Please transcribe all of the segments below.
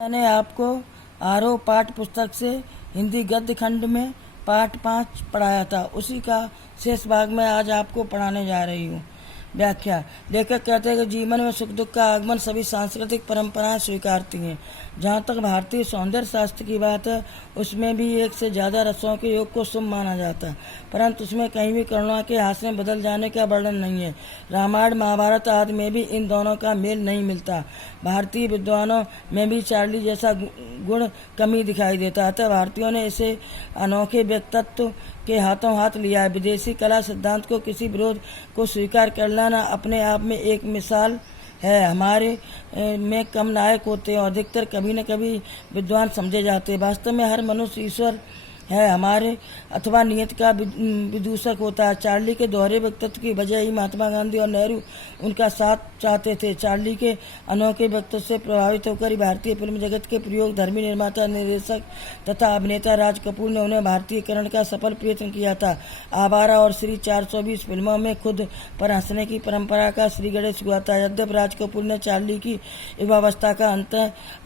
मैंने आपको आरोह पाठ पुस्तक से हिंदी गद्य खंड में पाठ 5 पढ़ाया था। उसी का शेष भाग में आज आपको पढ़ाने जा रही हूँ। व्याख्या। लेखक कहते हैं कि जीवन में सुख दुख का आगमन सभी सांस्कृतिक परंपराएं स्वीकारती हैं। जहाँ तक भारतीय सौंदर्य शास्त्र की बात है, उसमें भी एक से ज्यादा रसों के योग को शुभ माना जाता है, परंतु उसमें कहीं भी करुणा के हाथ में बदल जाने का वर्णन नहीं है। रामायण महाभारत आदि में भी इन दोनों का मेल नहीं मिलता। भारतीय विद्वानों में भी चार्ली जैसा गुण कमी दिखाई देता है, अतः भारतीयों ने इसे अनोखे व्यक्तित्व के हाथों हाथ लिया है। विदेशी कला सिद्धांत को किसी विरोध को स्वीकार कर लेना अपने आप में एक मिसाल है। हमारे में कम नायक होते हैं और अधिकतर कभी न कभी विद्वान समझे जाते हैं। वास्तव में हर मनुष्य ईश्वर है हमारे अथवा नियत का विदूषक होता है। चार्ली के दोहरे व्यक्तित्व की वजह ही महात्मा गांधी और नेहरू उनका साथ चाहते थे। चार्ली के अनोखे व्यक्तित्व से प्रभावित होकर ही भारतीय फिल्म जगत के प्रयोगधर्मी निर्माता, निर्देशक तथा अभिनेता राज कपूर ने उन्हें भारतीयकरण का सफल प्रयत्न किया था। आवारा और श्री 420 फिल्मों में खुद पर हंसने की परंपरा का श्री गणेश हुआ था। यद्यपि राज कपूर ने चार्ली की युवावस्था का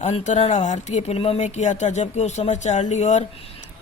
अंतरण भारतीय फिल्मों में किया था, जबकि उस समय चार्ली और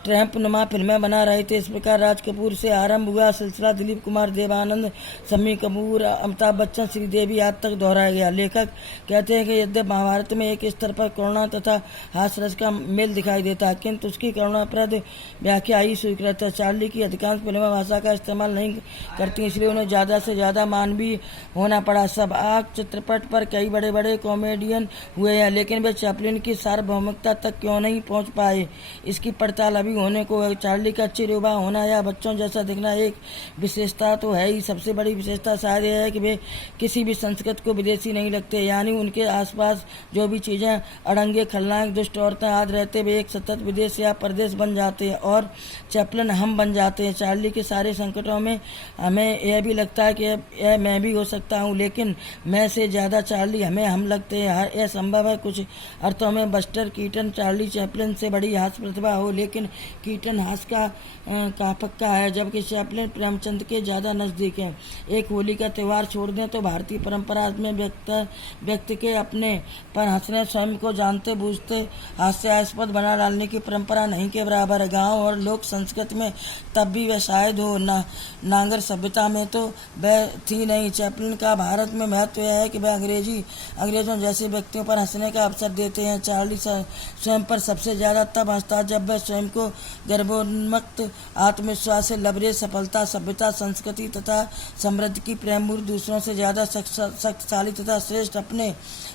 ट्रैम्प नुमा फिल्में बना रहे थे। इस प्रकार राज कपूर से आरंभ हुआ सिलसिला दिलीप कुमार, देवानंद, शम्मी कपूर, अमिताभ बच्चन, श्रीदेवी आदि तक दोहराया गया। लेखक कहते हैं कि यद्यपि महाभारत में एक स्तर पर करुणा तथा हास्य रस का मेल दिखाई देता है, किंतु उसकी करुणाप्रद व्याख्या ही स्वीकृत है। चार्ली की अधिकांश फिल्में भाषा का इस्तेमाल नहीं करती, इसलिए उन्हें ज्यादा से ज्यादा मानवीय होना पड़ा। सब आग चित्रपट पर कई बड़े बड़े कॉमेडियन हुए हैं, लेकिन वे चैपलिन की सार्वभौमिकता तक क्यों नहीं पहुंच पाए, इसकी पड़ताल अभी होने को है। चार्ली का चिरयुवा होना या बच्चों जैसा दिखना एक विशेषता तो है ही। सबसे बड़ी विशेषता शायद यह है कि वे किसी भी संस्कृति को विदेशी नहीं लगते, यानी उनके आसपास जो भी चीजें अड़ंगे, खलनायक, दुष्ट औरतें आदि रहते, वे एक सतत विदेश या प्रदेश बन जाते हैं और चैपलिन हम बन जाते हैं। चार्ली के सारे संकटों में हमें यह भी लगता है कि यह मैं भी हो सकता हूँ, लेकिन मैं से ज्यादा चार्ली हमें हम लगते हैं। यह संभव है कुछ अर्थों में बस्टर कीटन चार्ली चैपलिन से बड़ी हास्य प्रतिभा हो, लेकिन कीटन हास्य का पक्का है, जबकि चैपलिन प्रेमचंद के ज्यादा नजदीक है। एक होली का त्यौहार छोड़ दें तो भारतीय परंपरा में व्यक्ति के अपने पर हंसने, स्वयं को जानते बूझते हास्यास्पद बना डालने की परंपरा नहीं के बराबर है। गांव और लोक संस्कृति में तब भी वह शायद हो, नागर सभ्यता में तो वह थी नहीं। चैपलिन का भारत में महत्व यह है कि वह अंग्रेजों जैसे व्यक्तियों पर हंसने का अवसर देते हैं। चार्ली स्वयं पर सबसे ज्यादा तब हंसता जब वह स्वयं को गर्वोन्मुक्त आत्मविश्वास से लबरेज सफलता, सभ्यता, संस्कृति तथा समृद्धि की प्रेममूर्ति, दूसरों से ज्यादा शक्तिशाली तथा श्रेष्ठ, अपने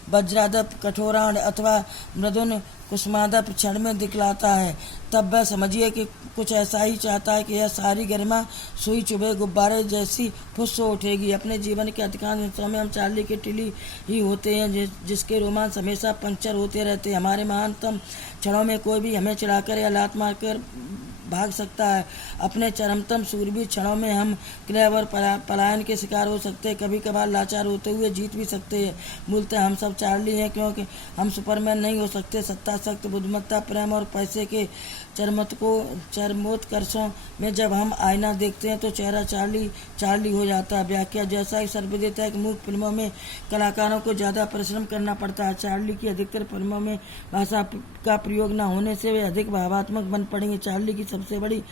वज्रादप, कठोराण अथवा मृदुन कुसुमादप क्षण में दिखलाता है। तब वह समझिए कि कुछ ऐसा ही चाहता है कि यह सारी गरिमा सुई चुभे गुब्बारे जैसी फुस हो उठेगी। अपने जीवन के अधिकांश हिस्सों में हम चार्ली के टिली ही होते हैं, जिसके रोमांस हमेशा पंक्चर होते रहते हैं। हमारे महानतम क्षणों में कोई भी हमें चढ़ाकर या लात मारकर भाग सकता है। अपने चरमतम सूरबीर क्षणों में हम क्लेव और पलायन के शिकार हो सकते हैं, कभी कभार लाचार होते हुए जीत भी सकते हैं। मूलतः हम सब चार्ली हैं, क्योंकि हम सुपरमैन नहीं हो सकते। सत्ता, शक्ति, बुद्धिमत्ता, प्रेम और पैसे के चरमोत्कर्षों में जब हम आईना देखते हैं तो चेहरा चार्ली हो जाता है। व्याख्या। जैसा कि सर्वविदित है कि मूक फिल्मों में कलाकारों को ज्यादा परिश्रम करना पड़ता है, चार्ली की अधिकतर फिल्मों में भाषा का प्रयोग न होने से वे अधिक भावात्मक बन पड़ेंगे। चार्ली की सबसे बड़ी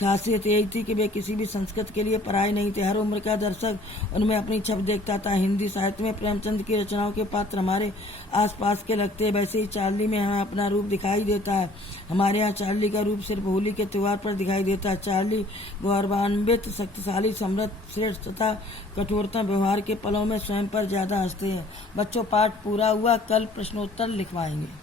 खासियत यही थी कि वे किसी भी संस्कृति के लिए पराये नहीं थे। हर उम्र का दर्शक उनमें अपनी छप देखता था। हिंदी साहित्य में प्रेमचंद की रचनाओं के पात्र हमारे आसपास के लगते हैं, वैसे ही चार्ली में हमें अपना रूप दिखाई देता है। हमारे यहाँ चार्ली का रूप सिर्फ होली के त्योहार पर दिखाई देता है। चार्ली गौरवान्वित, शक्तिशाली, समृद्ध, श्रेष्ठ तथा कठोरता व्यवहार के पलों में स्वयं पर ज्यादा हंसते हैं। बच्चों, पाठ पूरा हुआ। कल प्रश्नोत्तर लिखवाएंगे।